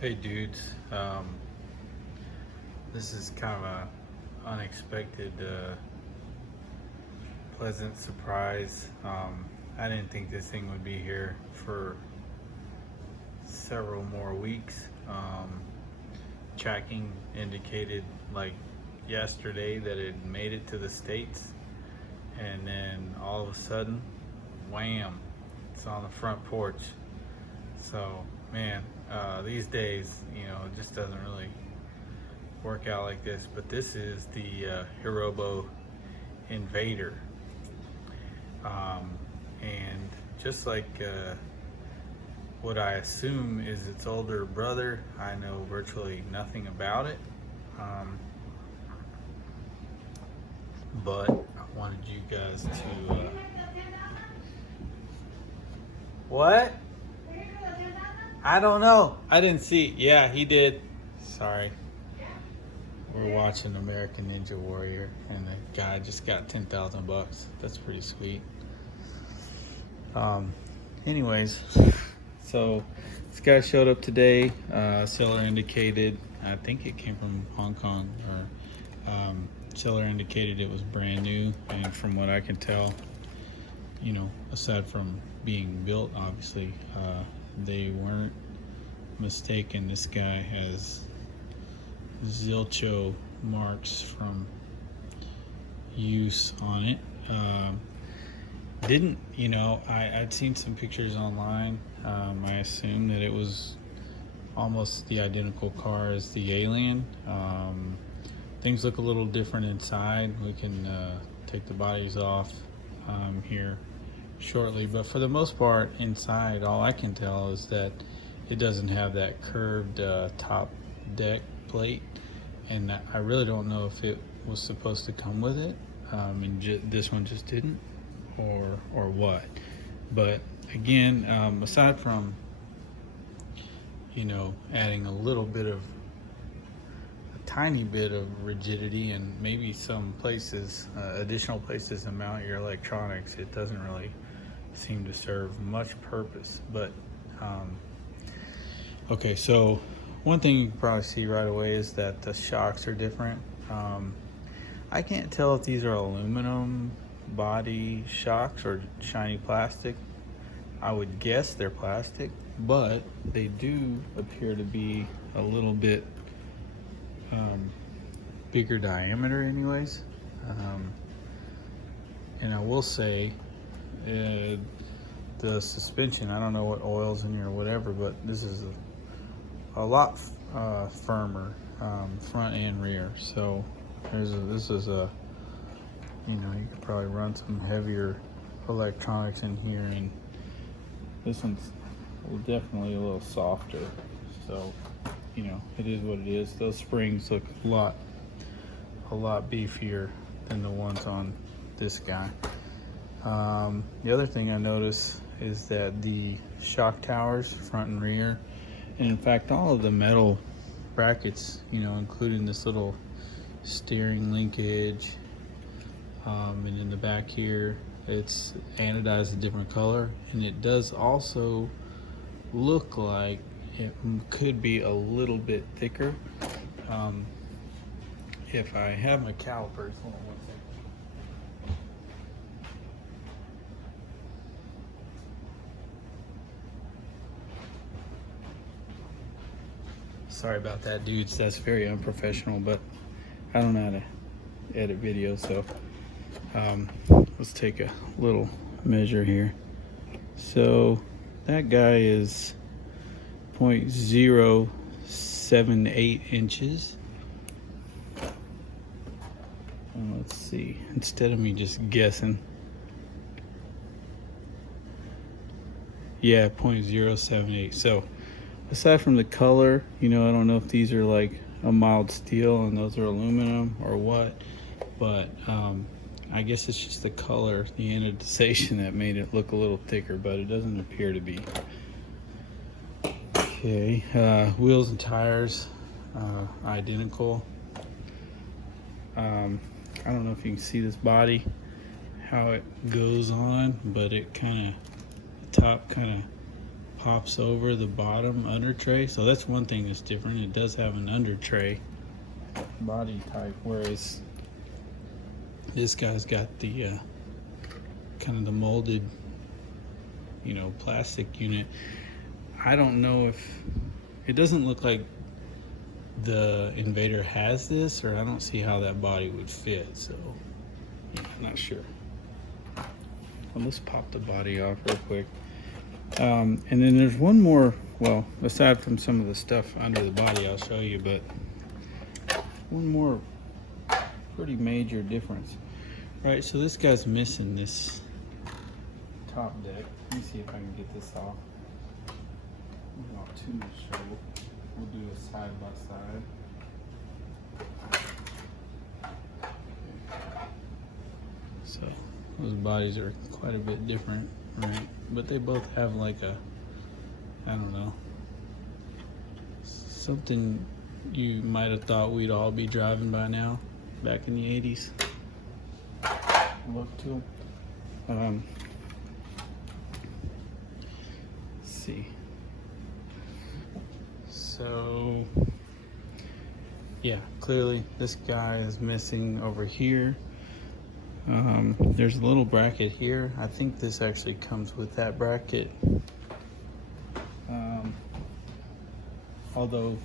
Hey dudes, this is kind of a unexpected, pleasant surprise. I didn't think this thing would be here for several more weeks. Tracking indicated like yesterday that it made it to the States, and then all of a sudden, wham, it's on the front porch. So, man, these days, it just doesn't really work out like this. But this is the Hirobo Invader. And just like what I assume is its older brother, I know virtually nothing about it. But I wanted you guys to. What? I don't know. I didn't see. Yeah, he did. Sorry. We're watching American Ninja Warrior, and the guy just got $10,000. That's pretty sweet. Anyways, so this guy showed up today. Seller indicated, I think it came from Hong Kong, or seller indicated it was brand new, and from what I can tell, aside from being built, obviously, they weren't mistaken. This guy has Zilcho marks from use on it. I'd seen some pictures online. I assumed that it was almost the identical car as the Alien. Things look a little different inside. We can take the bodies off here shortly, but for the most part inside, all I can tell is that it doesn't have that curved top deck plate, and I really don't know if it was supposed to come with it. This one just didn't, or what. But again, aside from adding a tiny bit of rigidity and maybe some places, additional places to mount your electronics, it doesn't really seem to serve much purpose. But okay, so one thing you can probably see right away is that the shocks are different. I can't tell if these are aluminum body shocks or shiny plastic. I would guess they're plastic, but they do appear to be a little bit bigger diameter anyways. And I will say, the suspension, I don't know what oil's in here or whatever, but this is a lot firmer, front and rear. So this is a, you could probably run some heavier electronics in here, and this one's definitely a little softer. So, it is what it is. Those springs look a lot beefier than the ones on this guy. The other thing I notice is that the shock towers, front and rear, and in fact all of the metal brackets, including this little steering linkage, and in the back here, it's anodized a different color, and it does also look like it could be a little bit thicker. If I have my calipers, hold on one second. Sorry about that, dudes. That's very unprofessional, but I don't know how to edit videos, so let's take a little measure here. So that guy is 0.078 inches. And let's see, instead of me just guessing, yeah, 0.078. So aside from the color, I don't know if these are like a mild steel and those are aluminum or what, but I guess it's just the color, the anodization, that made it look a little thicker, but it doesn't appear to be. Okay, wheels and tires, identical. I don't know if you can see this body, how it goes on, but it the top kind of pops over the bottom under tray. So that's one thing that's different. It does have an under tray body type, whereas this guy's got the kind of the molded, you know, plastic unit. I don't know if it doesn't look like the Invader has this, or I don't see how that body would fit. So yeah, I'm not sure. Well, let's pop the body off real quick. And then there's one more, well, aside from some of the stuff under the body I'll show you, but one more pretty major difference. Right, so this guy's missing this top deck. Let me see if I can get this off. Not too much trouble. We'll do a side by side. So those bodies are quite a bit different, right? But they both have like a, I don't know, something you might have thought we'd all be driving by now, back in the 80s. Look to them. Let's see. So, yeah, clearly this guy is missing over here. There's a little bracket here. I think this actually comes with that bracket. Although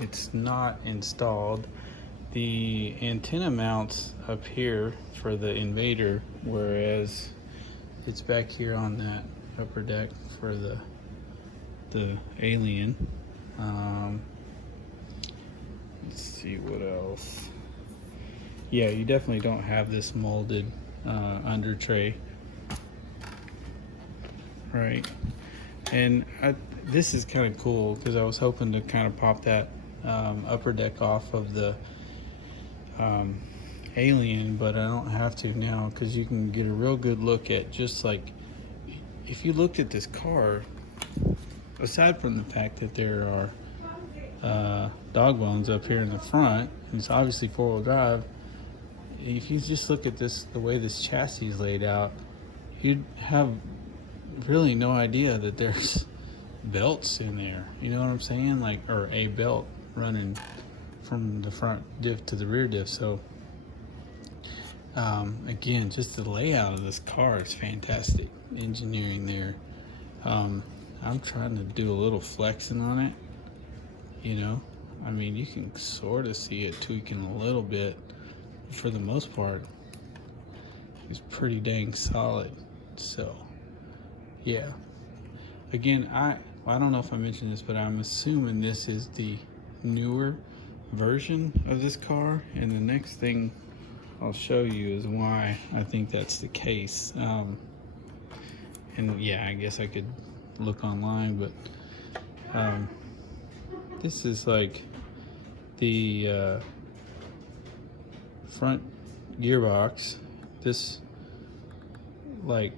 it's not installed. The antenna mounts up here for the Invader, whereas it's back here on that upper deck for the Alien. Let's see what else. Yeah, you definitely don't have this molded under tray, right? And this is kind of cool because I was hoping to kind of pop that upper deck off of the Alien, but I don't have to now because you can get a real good look at, just like if you looked at this car, aside from the fact that there are dog bones up here in the front, and it's obviously four-wheel drive, if you just look at this, the way this chassis is laid out, you'd have really no idea that there's belts in there. You know what I'm saying? Like, or a belt running from the front diff to the rear diff. So again, just the layout of this car is fantastic. Engineering there. I'm trying to do a little flexing on it, you know. I mean, you can sort of see it tweaking a little bit. For the most part, it's pretty dang solid. So yeah, again, I don't know if I mentioned this, but I'm assuming this is the newer version of this car, and the next thing I'll show you is why I think that's the case. And yeah, I guess I could look online, but this is like the front gearbox. This, like,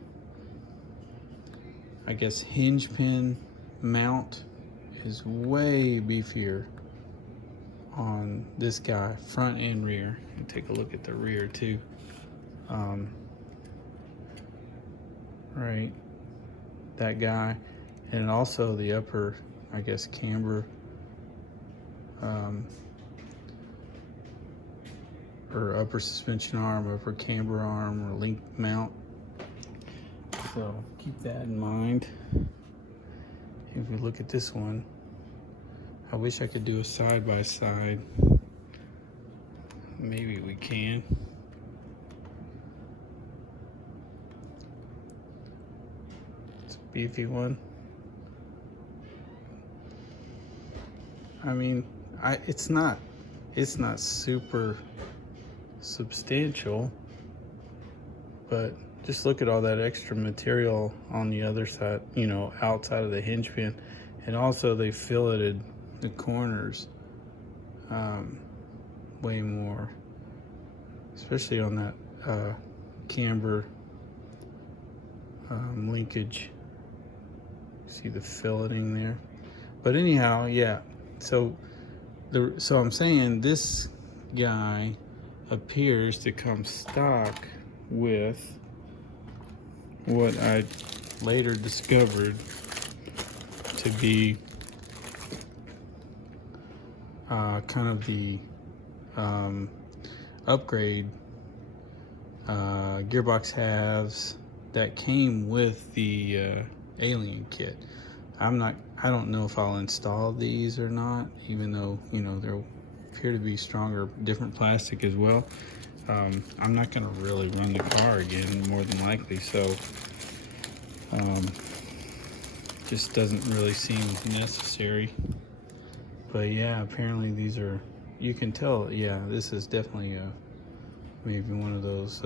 I guess hinge pin mount is way beefier on this guy, front and rear. And take a look at the rear too. Right, that guy, and also the upper, I guess, camber, or upper suspension arm, upper camber arm, or link mount. So keep that in mind. If we look at this one, I wish I could do a side by side. Maybe we can. It's a beefy one. I mean, it's not super substantial, but just look at all that extra material on the other side, you know, outside of the hinge pin. And also they filleted the corners way more, especially on that camber linkage. See the filleting there. But anyhow, yeah, so I'm saying this guy appears to come stock with what I later discovered to be kind of the upgrade gearbox halves that came with the Alien kit. I don't know if I'll install these or not, even though, you know, there appear to be stronger, different plastic as well. I'm not gonna really run the car again, more than likely, so just doesn't really seem necessary. But yeah, apparently these are, you can tell, yeah, this is definitely maybe one of those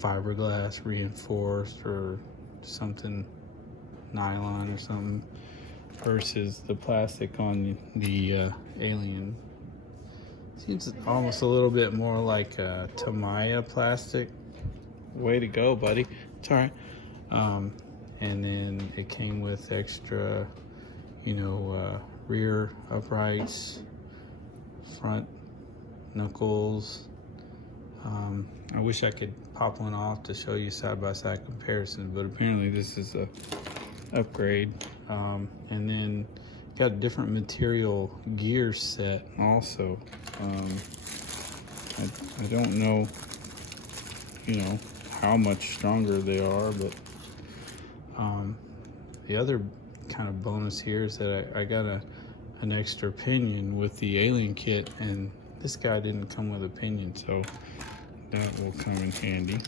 fiberglass reinforced or something, nylon or something, versus the plastic on the Alien. Seems almost a little bit more like Tamiya plastic. Way to go, buddy. It's all right. And then it came with extra, you know, rear uprights, front knuckles. I wish I could pop one off to show you side-by-side comparison, but apparently this is a upgrade. And then got a different material gear set also. I don't know, you know, how much stronger they are, but the other kind of bonus here is that I got an extra pinion with the Alien kit, and this guy didn't come with a pinion, so that will come in handy.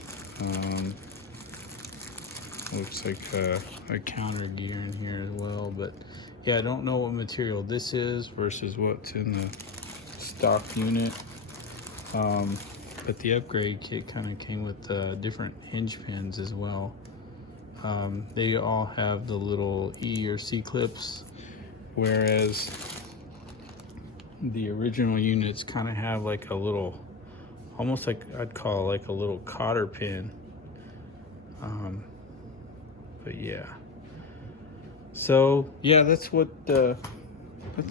Looks like a counter gear in here as well, but yeah, I don't know what material this is versus what's in the stock unit. But the upgrade kit kind of came with different hinge pins as well. They all have the little E or C clips, whereas the original units kind of have like a little, almost like I'd call like a little cotter pin. But yeah, so yeah, that's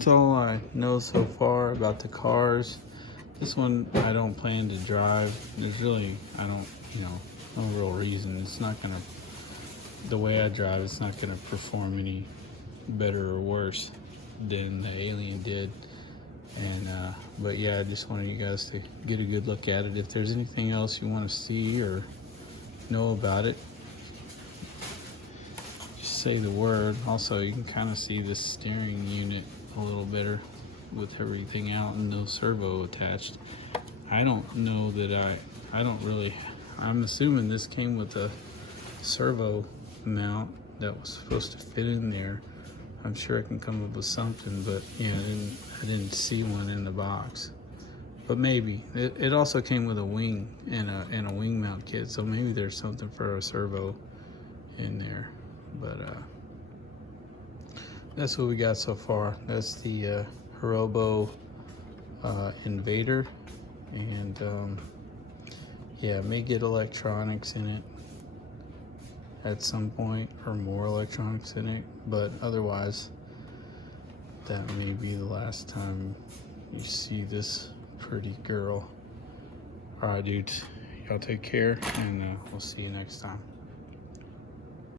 all I know so far about the cars. This one I don't plan to drive. There's really, I don't, you know, no real reason. It's not gonna, the way I drive, it's not gonna perform any better or worse than the Alien did. And but yeah, I just wanted you guys to get a good look at it. If there's anything else you want to see or know about it, just say the word. Also, you can kind of see the steering unit a little better with everything out and no servo attached. I don't know that I don't really, I'm assuming this came with a servo mount that was supposed to fit in there. I'm sure I can come up with something, but yeah, I didn't see one in the box. But maybe it also came with a wing and a wing mount kit, so maybe there's something for a servo in there. But that's what we got so far. That's the Hirobo Invader, and yeah, may get electronics in it at some point, or more electronics in it, but otherwise that may be the last time you see this pretty girl. All right, dudes, y'all take care, and we'll see you next time.